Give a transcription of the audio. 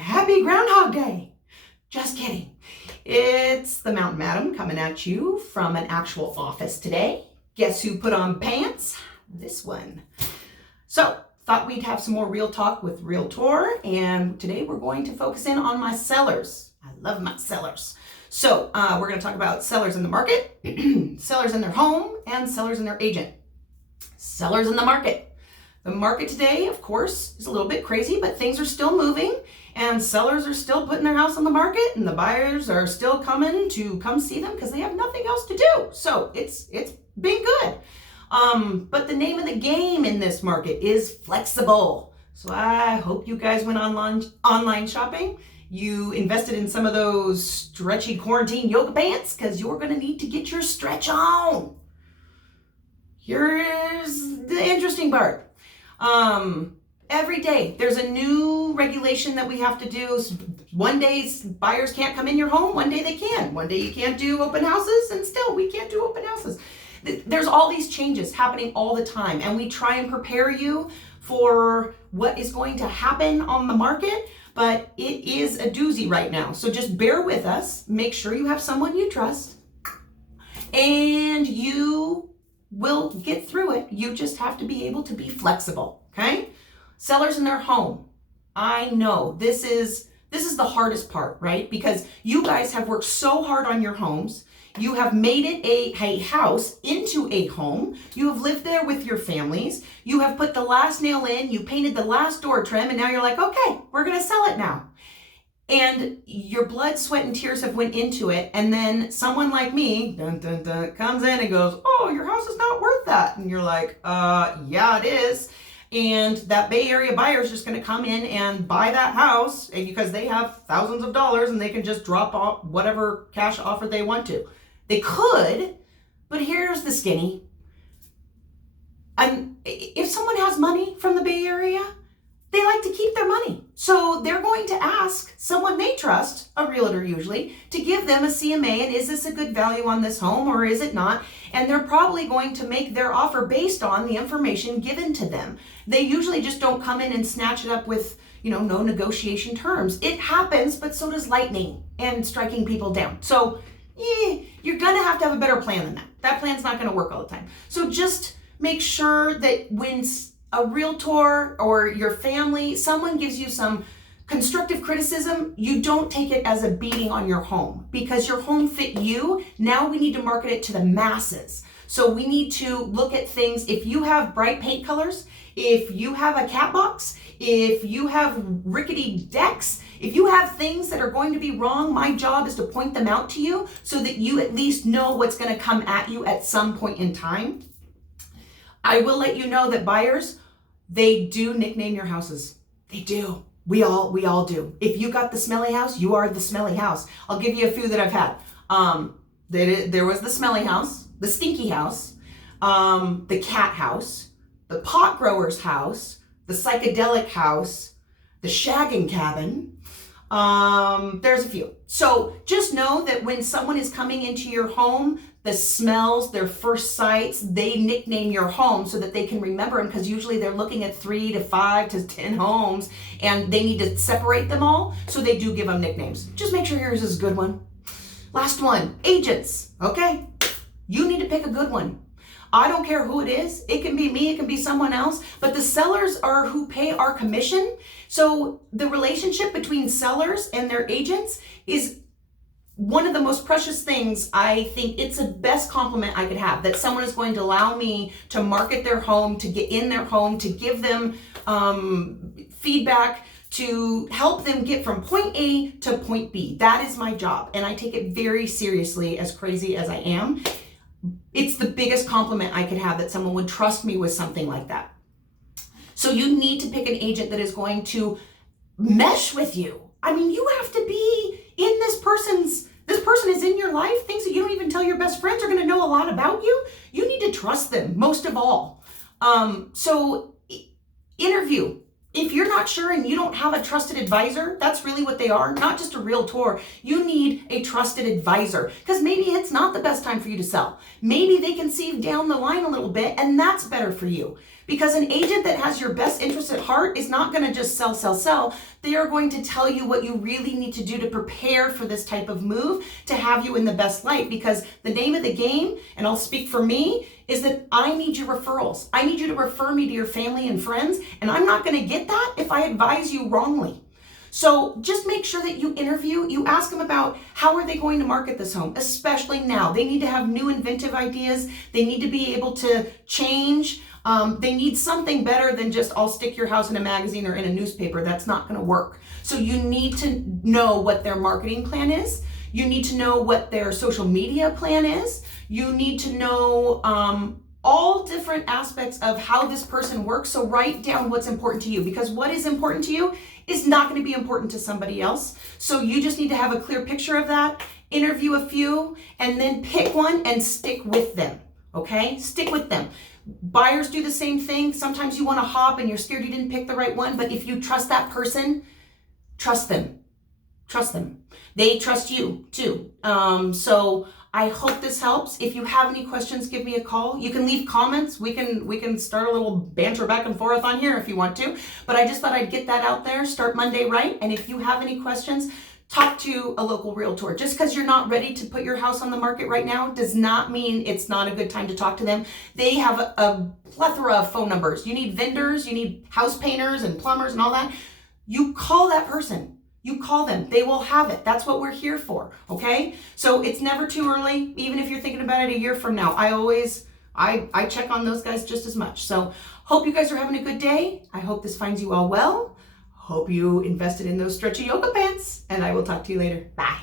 happy Groundhog Day. Just kidding. It's the Mountain Madam coming at you from an actual office today. Guess who put on pants? This one. So, thought we'd have some more real talk with Realtor, and today we're going to focus in on my sellers. I love my sellers. So, we're going to talk about sellers in the market, sellers in their home, and sellers in their agent. Sellers in the market. The market today, of course, is a little bit crazy, but things are still moving, and sellers are still putting their house on the market, and the buyers are still coming to come see them because they have nothing else to do. So it's been good. But the name of the game in this market is flexible. So I hope you guys went online shopping. You invested in some of those stretchy quarantine yoga pants because you're going to need to get your stretch on. Here's the interesting part. Every day there's a new regulation that we have to do. One day buyers can't come in your home, one day they can. One day you can't do open houses, and still we can't do open houses. There's all these changes happening all the time, and we try and prepare you for what is going to happen on the market, but it is a doozy right now. So just bear with us, make sure you have someone you trust, and you will get through it. You just have to be able to be flexible, okay? Sellers in their home. I know this is the hardest part, right? Because you guys have worked so hard on your homes. You have made it a house into a home. You have lived there with your families. You have put the last nail in. You painted the last door trim, and now you're like, okay, we're going to sell it now. And your blood, sweat, and tears have went into it. And then someone like me comes in and goes, oh, your house is not worth that. And you're like, yeah, it is. And that Bay Area buyer is just going to come in and buy that house because they have thousands of dollars and they can just drop off whatever cash offer they want to. They could, but here's the skinny. And if someone has money from the Bay Area, they like to keep their money. So they're going to ask someone they trust, a realtor usually, to give them a CMA, and is this a good value on this home or is it not? And they're probably going to make their offer based on the information given to them. They usually just don't come in and snatch it up with, no negotiation terms. It happens, but so does lightning and striking people down. So you're gonna have to have a better plan than that. That plan's not gonna work all the time. So just make sure that when a realtor or your family, someone gives you some constructive criticism, you don't take it as a beating on your home because your home fit you. Now we need to market it to the masses. So we need to look at things. If you have bright paint colors, if you have a cat box, if you have rickety decks, if you have things that are going to be wrong, my job is to point them out to you so that you at least know what's going to come at you at some point in time. I will let you know that buyers, they do nickname your houses. They do. We all do. If you got the smelly house, you are the smelly house. I'll give you a few that I've had. There was the smelly house, the stinky house, the cat house, the pot grower's house, the psychedelic house, the shagging cabin. There's a few. So just know that when someone is coming into your home, the smells, their first sights, they nickname your home so that they can remember them, because usually they're looking at 3 to 5 to 10 homes and they need to separate them all. So they do give them nicknames. Just make sure yours is a good one. Last one, agents. Okay. You need to pick a good one. I don't care who it is. It can be me, it can be someone else, but the sellers are who pay our commission. So the relationship between sellers and their agents is one of the most precious things. I think it's the best compliment I could have, that someone is going to allow me to market their home, to get in their home, to give them feedback, to help them get from point A to point B. That is my job, and I take it very seriously, as crazy as I am. It's the biggest compliment I could have, that someone would trust me with something like that. So you need to pick an agent that is going to mesh with you. I mean, you have to be in this person is in your life. Things that you don't even tell your best friends are going to know a lot about you. You need to trust them most of all. So interview. If you're not sure and you don't have a trusted advisor, that's really what they are, not just a realtor. You need a trusted advisor, because maybe it's not the best time for you to sell. Maybe they can see down the line a little bit, and that's better for you. Because an agent that has your best interest at heart is not going to just sell, sell, sell. They are going to tell you what you really need to do to prepare for this type of move to have you in the best light. Because the name of the game, and I'll speak for me, is that I need your referrals. I need you to refer me to your family and friends, and I'm not going to get that if I advise you wrongly. So just make sure that you interview, you ask them about how are they going to market this home, especially now. They need to have new inventive ideas. They need to be able to change. They need something better than just I'll stick your house in a magazine or in a newspaper. That's not going to work. So you need to know what their marketing plan is. You need to know what their social media plan is. You need to know all different aspects of how this person works. So write down what's important to you, because what is important to you is not going to be important to somebody else. So you just need to have a clear picture of that, interview a few, and then pick one and stick with them. Okay? Stick with them. Buyers do the same thing. Sometimes you want to hop and you're scared you didn't pick the right one, but if you trust that person, trust them. Trust them. They trust you too. So I hope this helps. If you have any questions, give me a call. You can leave comments. We can start a little banter back and forth on here if you want to. But I just thought I'd get that out there. Start Monday right. And if you have any questions, talk to a local realtor. Just because you're not ready to put your house on the market right now does not mean it's not a good time to talk to them. They have a plethora of phone numbers. You need vendors, you need house painters and plumbers and all that. You call that person. You call them. They will have it. That's what we're here for, okay? So it's never too early, even if you're thinking about it a year from now. I check on those guys just as much. So hope you guys are having a good day. I hope this finds you all well. Hope you invested in those stretchy yoga pants, and I will talk to you later. Bye.